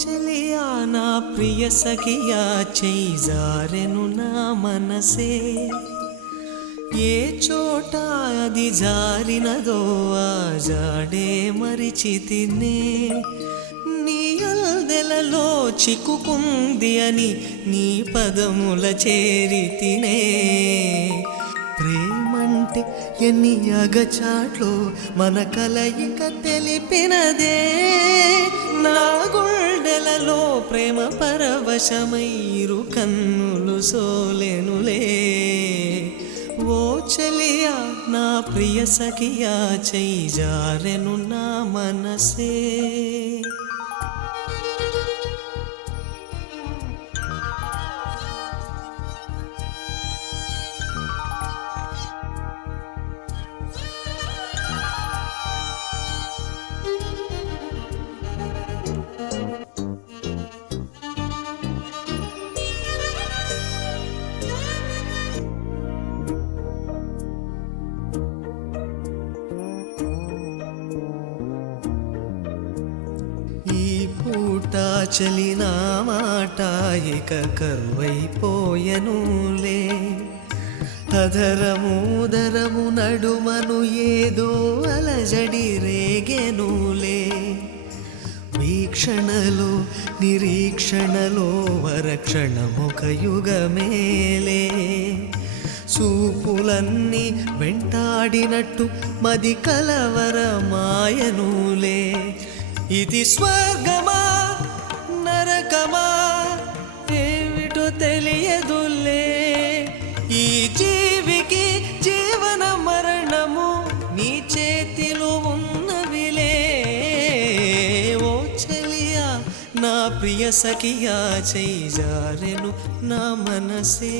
చెలియా నా ప్రియ సఖియా చేయి జారెను నా మనసే ఏ చోట అది జారినదో ఆ జాడే మరిచితినే నీ అల్దెలలో చిక్కుకుంది అని నీ పదముల చేరితినే ప్రేమంటే ఎన్ని అగచాట్లో మన కలయిక తెలిపినదే నా గుండెలలో ప్రేమ పరవశమైరు కన్నులు సోలెనులే ఓ చెలియా నా ప్రియ సఖియా చేయి జారెను నా మనసే పూట చలినా మాట ఇక కరువైపోయనులే అధరముదరము నడుమను ఏదో అలజడి రేగెనులే వీక్షణలో నిరీక్షణలో వరక్షణమొక యుగమేలే చూపులన్నీ వెంటాడినట్టు మది కలవరమాయనులే ఇది స్వర్గమా నరకమా ఏమిటో తెలియదులే ఈ జీవికి జీవన మరణము నీ చేతిలో ఉన్నవిలే ఓ చెలియా నా ప్రియ సఖియా చేయి జారెను నా మనసే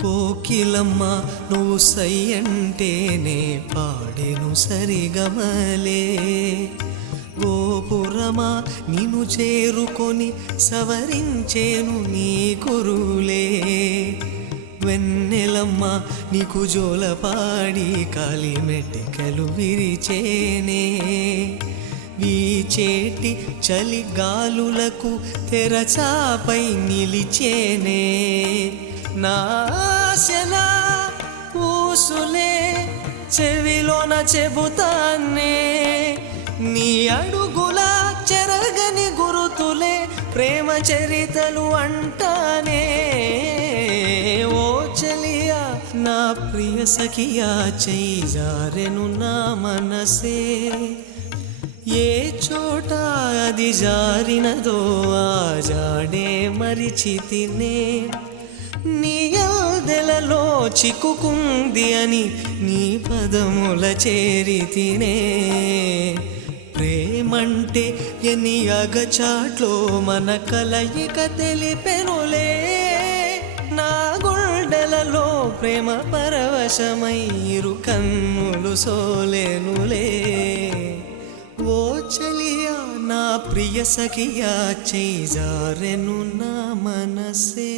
కోకిలమ్మ నువ్వు సై అంటేనే పాడెను సరిగమలే గోపురమా నిన్ను చేరుకొని సవరించేను నీ కురులే వెన్నెలమ్మ నీకు జోలపాడి కాలి మెట్టెకలు విరిచేనే వీచేటి చలి గాలులకు తెరచాపై నిలిచేనే నాశనా ఊసులే చెవిలోన చెబుతానే నీ అడుగుల చెరగని గురుతులే ప్రేమ చరితలు అంటానే ఓ చెలియా నా ప్రియ సఖియా చేయి జారెను నా మనసే ఏ చోట అది జారినదో ఆ జాడే మరిచితినే నీ అల్దెలలో చిక్కుకుంది అని నీ పదముల చేరితినే ప్రేమంటే ఎన్ని అగచాట్లో మన కలయిక తెలిపెనులే నా గుండెలలో ప్రేమ పరవశమైరు కన్నులు సోలెనులే ఓ చెలియా నా ప్రియ సఖియా చేయి జారెను నా మనసే